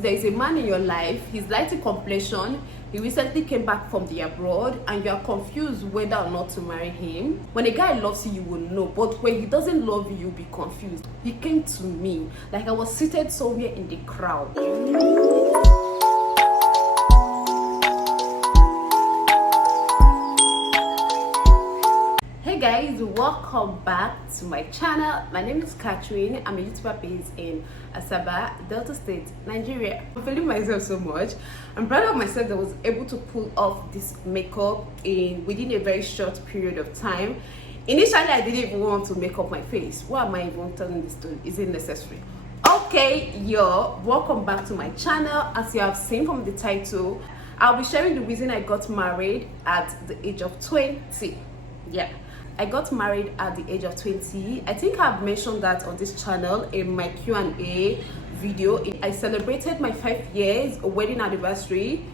There is a man in your life, he's light in complexion, he recently came back from the abroad, and you are confused whether or not to marry him. When a guy loves you, you will know, but when he doesn't love you, you'll be confused. He came to me, like I was seated somewhere in the crowd. Hey guys, welcome back to my channel. My name is Catherine. I'm a YouTuber based in Asaba, Delta State, Nigeria. I'm feeling myself so much. I'm proud of myself that I was able to pull off this makeup within a very short period of time. Initially, I didn't even want to make up my face. Why am I even telling this story? Is it necessary? Okay, yo, welcome back to my channel. As you have seen from the title, I'll be sharing the reason I got married at the age of 20. Yeah, I got married at the age of 20. I think I've mentioned that on this channel in my Q&A video. I celebrated my 5 years wedding anniversary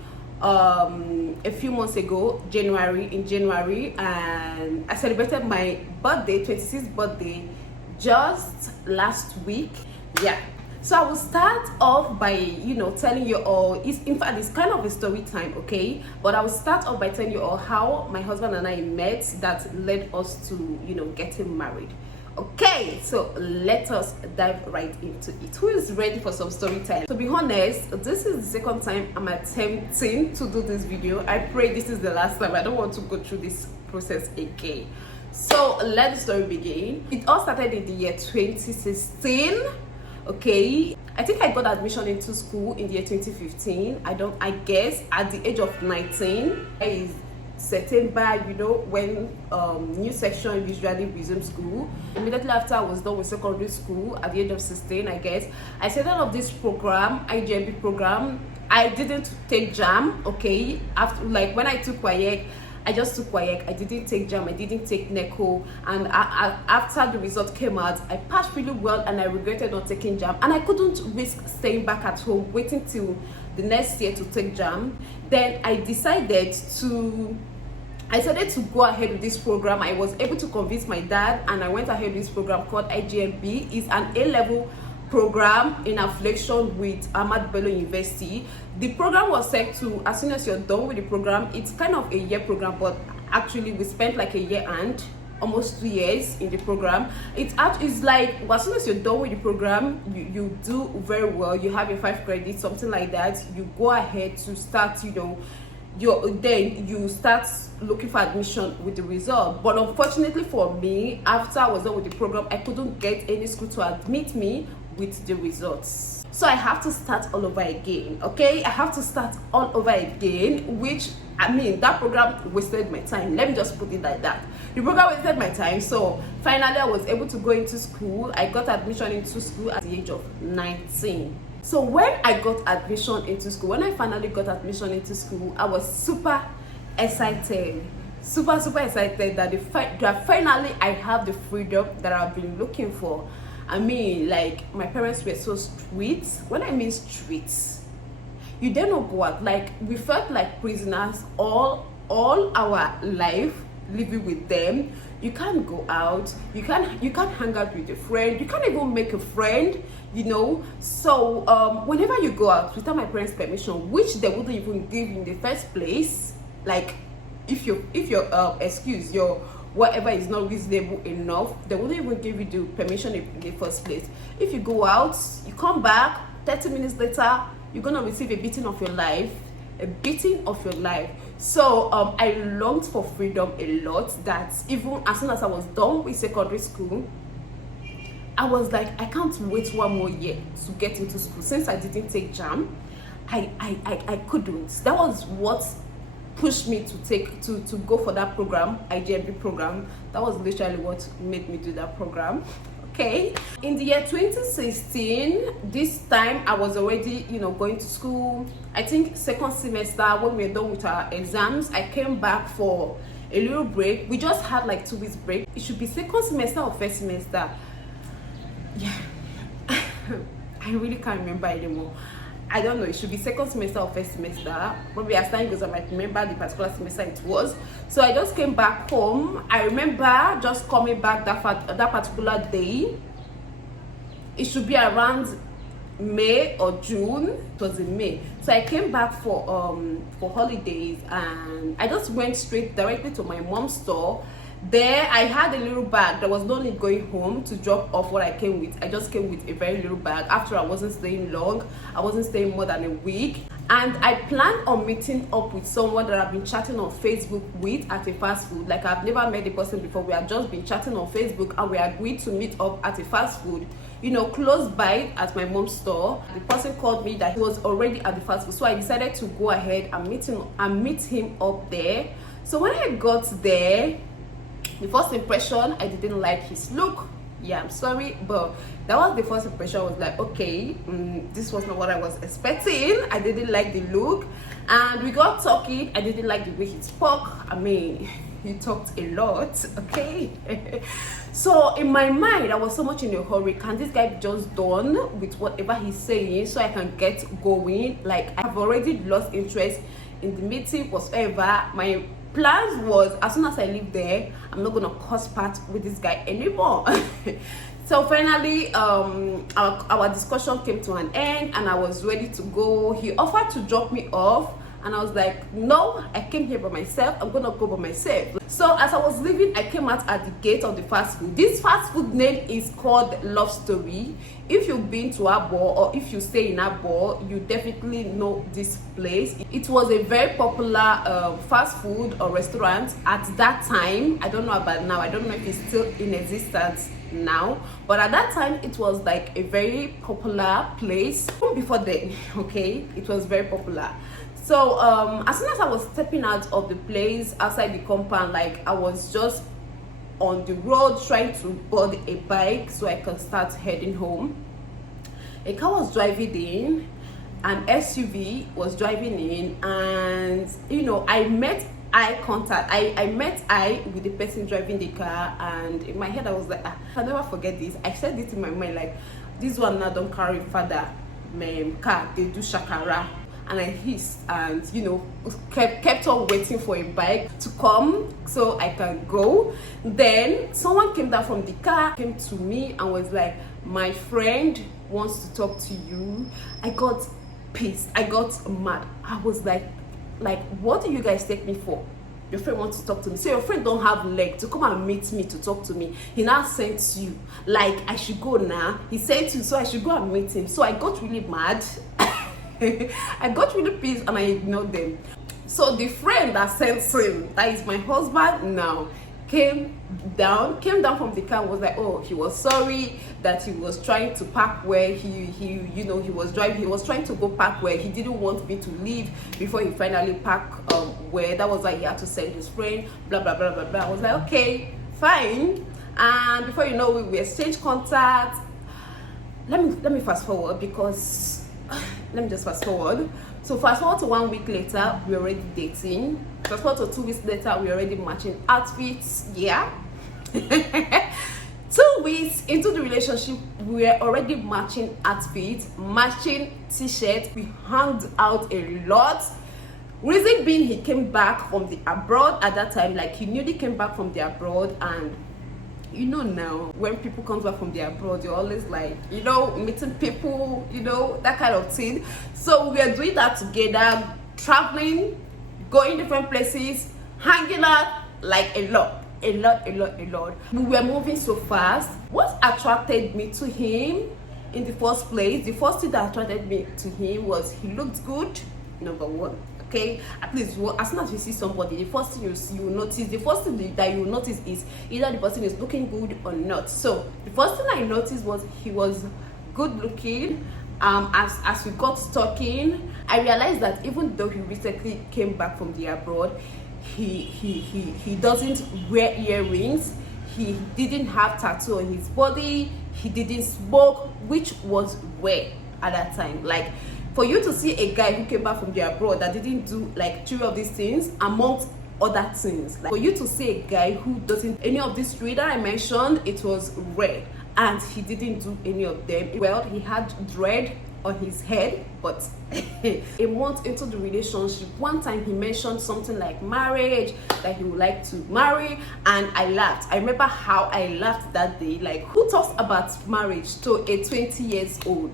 a few months ago, in January, and I celebrated my birthday, 26th birthday, just last week. Yeah, so I will start off by telling you all, in fact it's kind of a story time, okay, but I will start off by telling you all how my husband and I met that led us to getting married. Okay, so let us dive right into it. Who is ready for some story time? To be honest, this is the second time I'm attempting to do this video. I pray this is the last time. I don't want to go through this process again. So let the story begin. It all started in the year 2016. Okay, I think I got admission into school in the year 2015. I guess at the age of 19 is September, when new section usually resume school. Immediately after I was done with secondary school at the age of 16, I guess I started off this program, IGMB program. I didn't take JAM, okay. After, like, when I took WAEC, I just took WAEC. I didn't take JAM, I didn't take NECO, and after the result came out, I passed really well, and I regretted not taking JAM, and I couldn't risk staying back at home waiting till the next year to take JAM. Then I decided to go ahead with this program. I was able to convince my dad, and I went ahead with this program called IGMB. It's an A-level program in affiliation with Ahmad Bello University. The program was set to, as soon as you're done with the program, it's kind of a year program, but actually we spent like a year and almost 2 years in the program. It's like, as soon as you're done with the program, you do very well, you have your 5 credits, something like that. You go ahead to start, then you start looking for admission with the result. But unfortunately for me, after I was done with the program, I couldn't get any school to admit me with the results. So I have to start all over again, okay? I have to start all over again, which, I mean, that program wasted my time. Let me just put it like that. The program wasted my time. So finally I was able to go into school. I got admission into school at the age of 19. So when I got admission into school, when I finally got admission into school, I was super excited, super excited that finally I have the freedom that I've been looking for. I mean, like, my parents were so strict. When I mean strict, you dare not go out. Like, we felt like prisoners all our life, living with them. You can't go out, you can't hang out with a friend, you can't even make a friend, so whenever you go out without my parents' permission, which they wouldn't even give in the first place, like, if your excuse, your whatever is not reasonable enough, they wouldn't even give you the permission in the first place. If you go out, you come back 30 minutes later, you're gonna receive a beating of your life. So I longed for freedom a lot, that even as soon as I was done with secondary school, I was like, I can't wait 1 more year to get into school. Since I didn't take JAM, I couldn't. That was what pushed me to go for that program, IGMB program. That was literally what made me do that program. Okay, in the year 2016, this time I was already going to school. I think second semester, when we were done with our exams, I came back for a little break. We just had like 2 weeks break. It should be second semester or first semester. Yeah, I really can't remember anymore. I don't know, it should be second semester or first semester. Maybe as time goes, I might remember the particular semester it was. So I just came back home. I remember just coming back that particular day. It should be around May or June. It was in May. So I came back for holidays, and I just went straight directly to my mom's store. There I had a little bag. There was no need going home to drop off what I came with. I just came with a very little bag. After, I wasn't staying long. I wasn't staying more than a week, and I planned on meeting up with someone that I've been chatting on Facebook with at a fast food. Like, I've never met the person before. We had just been chatting on Facebook, and we agreed to meet up at a fast food, you know, close by at my mom's store. The person called me that he was already at the fast food, so I decided to go ahead and meet him up there. So when I got there, the first impression, I didn't like his look. Yeah, I'm sorry, but that was the first impression. I was like, okay, this was not what I was expecting. I didn't like the look, and we got talking. I didn't like the way he spoke. I mean, he talked a lot, okay? So in my mind, I was so much in a hurry. Can this guy be just done with whatever he's saying so I can get going? Like, I've already lost interest in the meeting whatsoever. My plans was, as soon as I leave there, I'm not gonna cross paths with this guy anymore. So finally, our discussion came to an end, and I was ready to go. He offered to drop me off, and I was like, no, I came here by myself. I'm gonna go by myself. So as I was leaving, I came out at the gate of the fast food. This fast food name is called Love Story. If you've been to Abo, or if you stay in Abo, you definitely know this place. It was a very popular fast food or restaurant at that time. I don't know about now. I don't know if it's still in existence now, but at that time it was like a very popular place. Before then, okay, it was very popular. So as soon as I was stepping out of the place outside the compound, like, I was just on the road trying to board a bike so I can start heading home. A car was driving in, an SUV was driving in, and you know, I met eye contact. I met eye with the person driving the car, and in my head I was like, I'll never forget this. I said this in my mind, like, this one now don't carry father car, they do shakara. And I hissed, and you know, kept on waiting for a bike to come so I can go. Then someone came down from the car, came to me and was like, my friend wants to talk to you. I got pissed, I got mad. I was like, what do you guys take me for? Your friend wants to talk to me. So your friend don't have leg to come and meet me to talk to me. He now sent you, like, I should go now. He sent you, so I should go and meet him. So I got really mad. I got really pissed, and I ignored them. So the friend that sent him, that is my husband now, came down from the car and was like, oh, he was sorry that he was trying to park where he was driving. He was trying to go park where he didn't want me to leave before he finally parked where. That was why he had to send his friend, blah blah blah blah blah. I was like, okay, fine. And before you know, we exchanged contact. Let me fast forward, because let me just fast forward. So fast forward to 1 week later, we're already dating. Fast forward to 2 weeks later, we're already matching outfits. Yeah. 2 weeks into the relationship, we're already matching outfits, matching t-shirts. We hung out a lot. Reason being, he came back from the abroad at that time. Like, he newly came back from the abroad, and you know, now when people come back from the abroad, you're always like, you know, meeting people, you know, that kind of thing. So we are doing that together, traveling, going different places, hanging out, like a lot. We were moving so fast. What attracted me to him in the first place, the first thing that attracted me to him was he looked good, number one. Okay, at least, well, as soon as you see somebody, the first thing you notice, the first thing that you notice is either the person is looking good or not. So the first thing I noticed was he was good looking. As we got talking, I realized that even though he recently came back from the abroad, he doesn't wear earrings, he didn't have tattoo on his body, he didn't smoke, which was rare at that time. Like, for you to see a guy who came back from the abroad that didn't do like 3 of these things, amongst other things, like, for you to see a guy who doesn't any of these 3 that I mentioned, it was rare, and he didn't do any of them. Well, he had dread on his head, but a month into the relationship, one time he mentioned something like marriage, that he would like to marry, and I laughed. I remember how I laughed that day. Like, who talks about marriage to a 20 years old?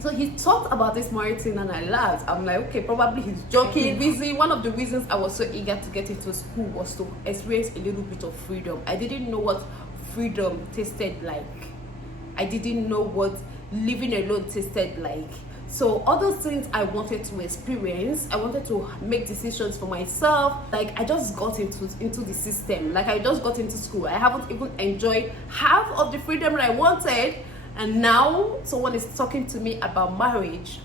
So he talked about this marriage thing and I laughed. I'm like, okay, probably he's joking. One of the reasons I was so eager to get into school was to experience a little bit of freedom. I didn't know what freedom tasted like. I didn't know what living alone tasted like. So all those things I wanted to experience, I wanted to make decisions for myself. Like I just got into the system. Like I just got into school. I haven't even enjoyed half of the freedom that I wanted. And now someone is talking to me about marriage.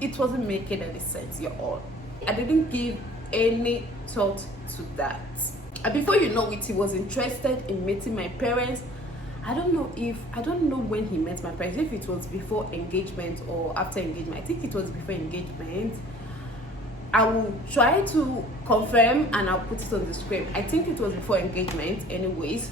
It wasn't making any sense at all. I didn't give any thought to that. And before you know it, he was interested in meeting my parents. I don't know when he met my parents, if it was before engagement or after engagement. I think it was before engagement. I will try to confirm and I'll put it on the screen. I think it was before engagement anyways.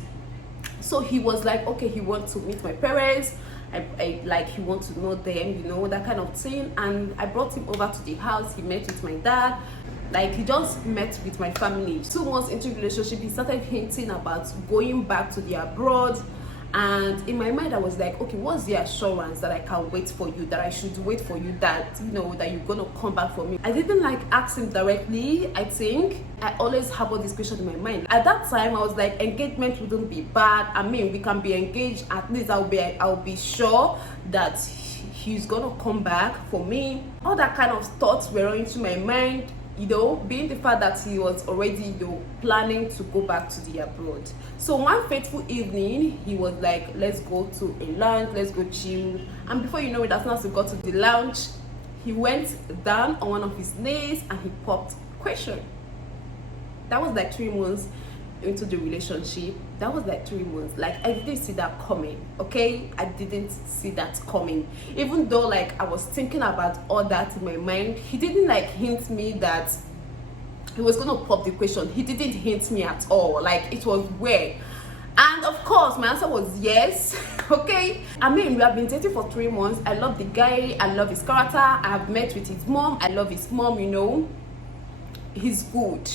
So he was like, okay, he wants to meet my parents. I like, he wants to know them, that kind of thing. And I brought him over to the house. He met with my dad. Like, he just met with my family. 2 months into the relationship, he started hinting about going back to the abroad. And in my mind, I was like, okay, what's the assurance that I can wait for you, that I should wait for you, that that you're gonna come back for me? I didn't like ask him directly. I think I always harbored this question in my mind. At that time, I was like, engagement wouldn't be bad. I mean, we can be engaged. At least I'll be sure that he's gonna come back for me. All that kind of thoughts were running through my mind. Being the fact that he was already, planning to go back to the abroad. So one fateful evening, he was like, let's go to a lounge, let's go chill. And before you know it, as soon as we got to the lounge, he went down on one of his knees and he popped question. That was like 3 months into the relationship. That was like 3 months. Like, I didn't see that coming. Okay, I didn't see that coming. Even though like I was thinking about all that in my mind, he didn't like hint me that he was gonna pop the question. He didn't hint me at all. Like, it was weird. And of course my answer was yes. Okay, I mean, we have been dating for 3 months. I love the guy, I love his character. I have met with his mom, I love his mom. He's good,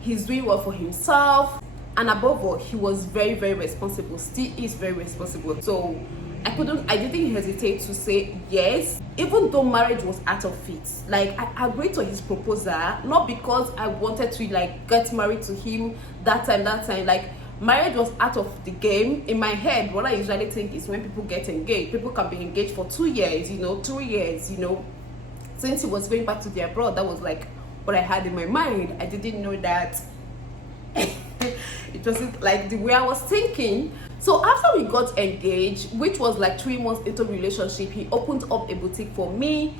he's doing well for himself, and above all, he was very, very responsible, still is very responsible. So I didn't hesitate to say yes, even though marriage was out of it. Like, I agreed to his proposal, not because I wanted to like get married to him that time. Like, marriage was out of the game. In my head, what I usually think is when people get engaged, people can be engaged for 2 years, 3 years, Since he was going back to the abroad, that was like what I had in my mind. I didn't know that it wasn't like the way I was thinking. So after we got engaged, which was like 3 months into relationship, he opened up a boutique for me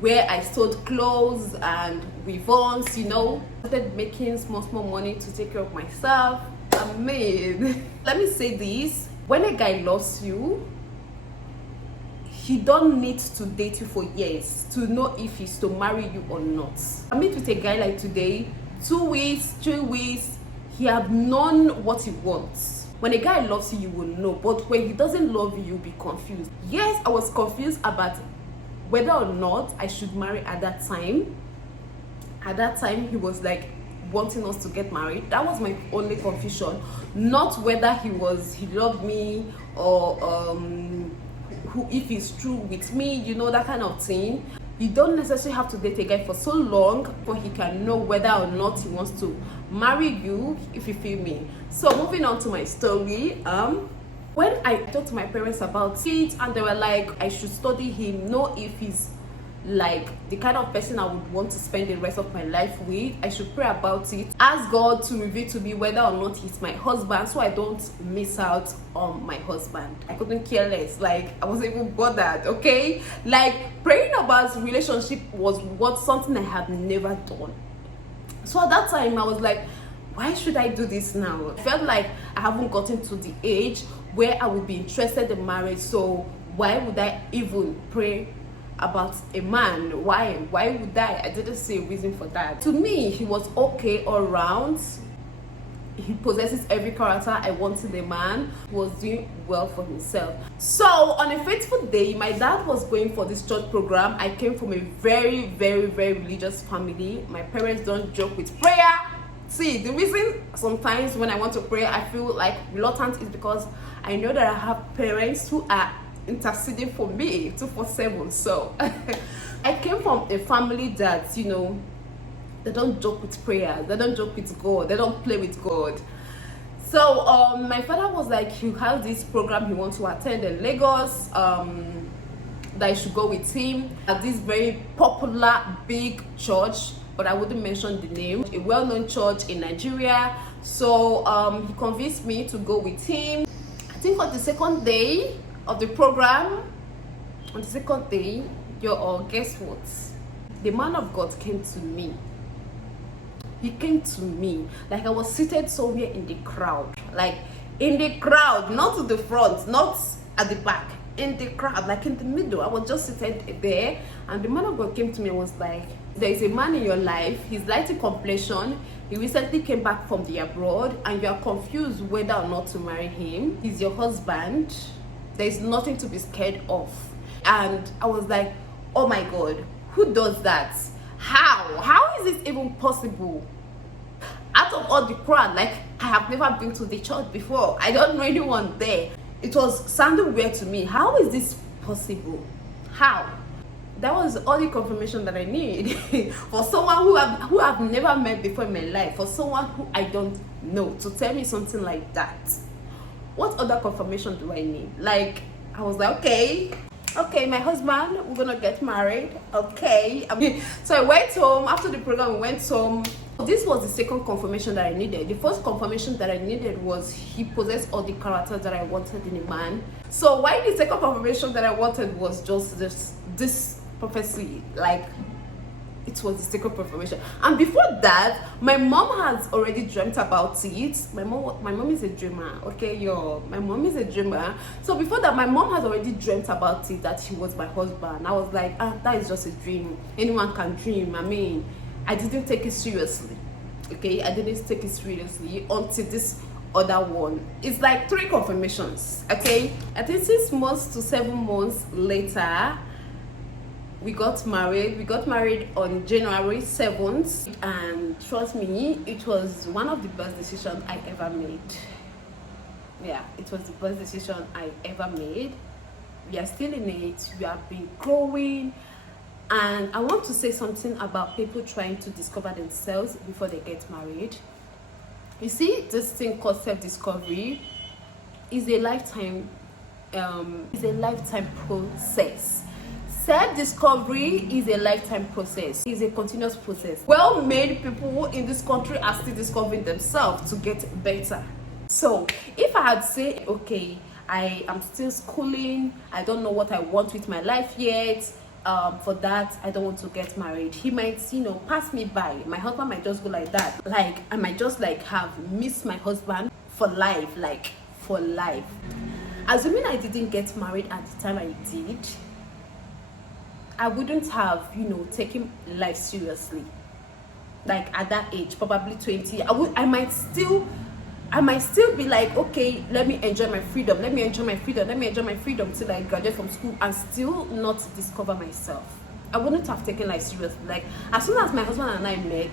where I sold clothes and ribbons, started making small money to take care of myself. I mean, let me say this: when a guy loves you, he don't need to date you for years to know if he's to marry you or not. I meet with a guy like today, 2 weeks, 3 weeks, he have known what he wants. When a guy loves you, you will know. But when he doesn't love you, you'll be confused. Yes, I was confused about whether or not I should marry at that time. At that time, he was like wanting us to get married. That was my only confusion. Not whether he loved me or if he's true with me, that kind of thing. You don't necessarily have to date a guy for so long before he can know whether or not he wants to marry you, if you feel me. So moving on to my story, when I talked to my parents about it, and they were like, I should study him, know if he's like the kind of person I would want to spend the rest of my life with. I should pray about it, ask God to reveal to me whether or not he's my husband, so I don't miss out on my husband. I couldn't care less. Like, I wasn't even bothered. Okay, like, praying about relationship was something I had never done. So at that time I was like, why should I do this now? I felt like I haven't gotten to the age where I would be interested in marriage, so why would I even pray about a man? Why would I didn't see a reason for that. To me, he was okay all round. He possesses every character I want in a man. He was doing well for himself. So on a fateful day, my dad was going for this church program. I came from a very, very, very religious family. My parents don't joke with prayer. See, the reason sometimes when I want to pray I feel like reluctant is because I know that I have parents who are interceding for me 247. So I came from a family that, you know, they don't joke with prayer, they don't joke with God, they don't play with God. So my father was like, he has this program he wants to attend in Lagos, that I should go with him at this very popular big church, but I wouldn't mention the name, a well-known church in Nigeria. So he convinced me to go with him. I think on the second day of the program, guess what? The man of God came to me. He came to me like I was seated somewhere in the crowd, like in the crowd, not to the front, not at the back, in the crowd, like in the middle. I was just seated there, and the man of God came to me and was like, there is a man in your life, he's light in complexion, he recently came back from the abroad, and you are confused whether or not to marry him. He's your husband. There is nothing to be scared of. And I was like, oh my God, who does that? How is it even possible? Out of all the crowd, like, I have never been to the church before, I don't know anyone there. It was sounding weird to me. How is this possible? How? That was all the confirmation that I need for someone who I've never met before in my life, for someone who I don't know, to tell me something like that. What other confirmation do I need? Like, I was like, okay, my husband, we're gonna get married. Okay. So I went home. After the program, we went home. This was the second confirmation that I needed. The first confirmation that I needed was he possessed all the characters that I wanted in a man. So why the second confirmation that I wanted was just this prophecy, like, it was the second confirmation. And before that, my mom has already dreamt about it. My mom is a dreamer, okay, my mom is a dreamer. So before that, my mom has already dreamt about it, that he was my husband. I was like, that is just a dream. Anyone can dream. I mean, I didn't take it seriously, okay? I didn't take it seriously until this other one. It's like 3 confirmations, okay? I think 6 months to 7 months later, we got married. We got married on January 7th, and trust me, it was one of the best decisions I ever made. Yeah, it was the best decision I ever made. We are still in it. We have been growing. And I want to say something about people trying to discover themselves before they get married. You see, this thing called self-discovery is a lifetime process. Self-discovery is a lifetime process. It's a continuous process. Well-made people in this country are still discovering themselves to get better. So if I had said, okay, I am still schooling, I don't know what I want with my life yet, for that I don't want to get married, he might, pass me by. My husband might just go like that. Like, I might just like have missed my husband for life, like for life. Assuming I didn't get married at the time I did, I wouldn't have, taken life seriously. Like at that age, probably 20, I might still be like, okay, let me enjoy my freedom till I graduate from school, and still not discover myself. I wouldn't have taken life seriously. Like, as soon as my husband and I met,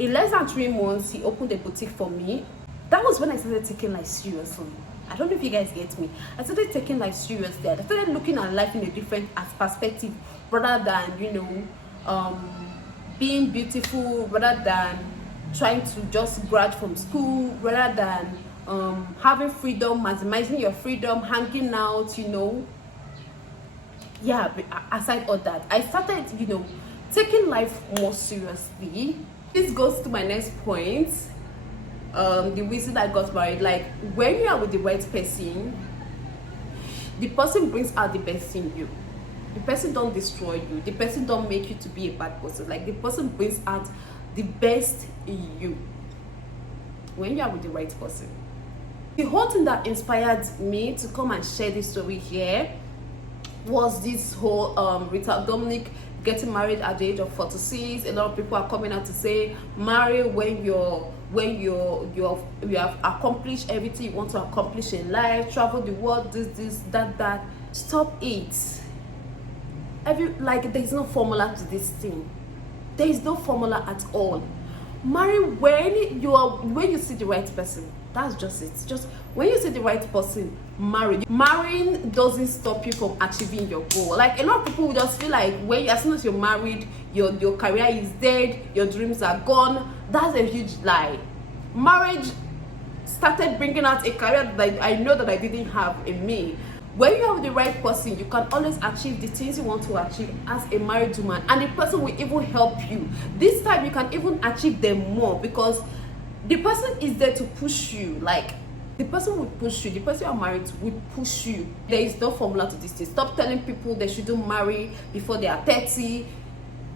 in less than 3 months, he opened a boutique for me. That was when I started taking life seriously. I don't know if you guys get me. I started taking life seriously. I started looking at life in a different perspective, rather than, being beautiful, rather than trying to just graduate from school, rather than having freedom, maximizing your freedom, hanging out, Yeah, but aside all that, I started, taking life more seriously. This goes to my next point. The reason I got married, like, when you are with the right person, the person brings out the best in you. The person don't destroy you. The person don't make you to be a bad person. Like, the person brings out the best in you when you are with the right person. The whole thing that inspired me to come and share this story here was this whole Rita Dominic getting married at the age of 46. A lot of people are coming out to say, marry when you have accomplished everything you want to accomplish in life, travel the world, this, that. Stop it. There's no formula to this thing. There is no formula at all. Marry when you see the right person. That's just it. Just when you see the right person, marrying doesn't stop you from achieving your goal. Like, a lot of people just feel like as soon as you're married, your career is dead, your dreams are gone. That's a huge lie. Marriage started bringing out a career that I know that I didn't have in me. When you have the right person, you can always achieve the things you want to achieve as a married woman, and the person will even help you. This time you can even achieve them more, because the person is there to push you. Like, the person will push you. The person you're married to will push you. There is no formula to this thing. Stop telling people they shouldn't marry before they are 30.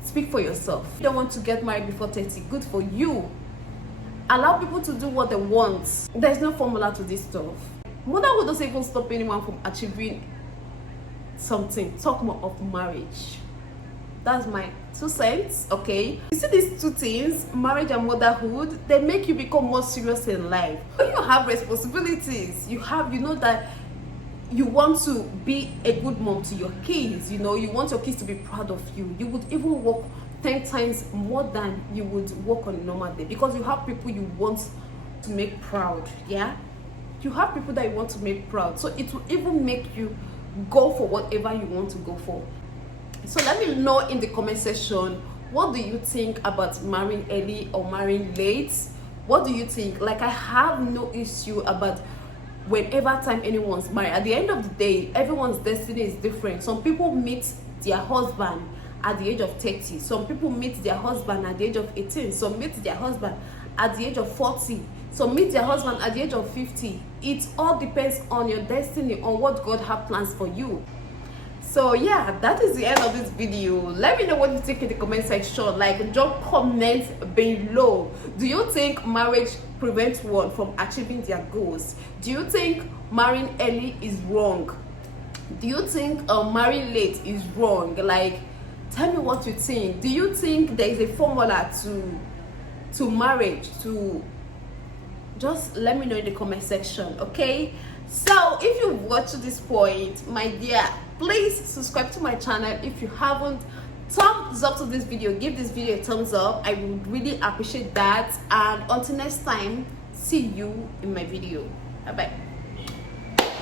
Speak for yourself. If you don't want to get married before 30, good for you. Allow people to do what they want. There's no formula to this stuff. Motherhood doesn't even stop anyone from achieving something. Talk more of marriage. That's my 2 cents, okay? You see these two things, marriage and motherhood, they make you become more serious in life. When you have responsibilities, you know that you want to be a good mom to your kids. You know, you want your kids to be proud of you. You would even work 10 times more than you would work on a normal day, because you have people you want to make proud. Yeah, you have people that you want to make proud, so it will even make you go for whatever you want to go for. So let me know in the comment section, what do you think about marrying early or marrying late? What do you think? Like, I have no issue about whenever time anyone's married. At the end of the day, everyone's destiny is different. Some people meet their husband at the age of 30. Some people meet their husband at the age of 18. Some meet their husband at the age of 40. Some meet their husband at the age of 50. It all depends on your destiny, on what God has plans for you. So yeah, that is the end of this video. Let me know what you think in the comment section. Like, drop comments below. Do you think marriage prevents one from achieving their goals? Do you think marrying early is wrong? Do you think marrying late is wrong? Like, tell me what you think. Do you think there is a formula to marriage? Just let me know in the comment section, okay? So if you've watched to this point, my dear, please subscribe to my channel if you haven't. Thumbs up to this video. Give this video a thumbs up. I would really appreciate that. And until next time, see you in my video. Bye bye.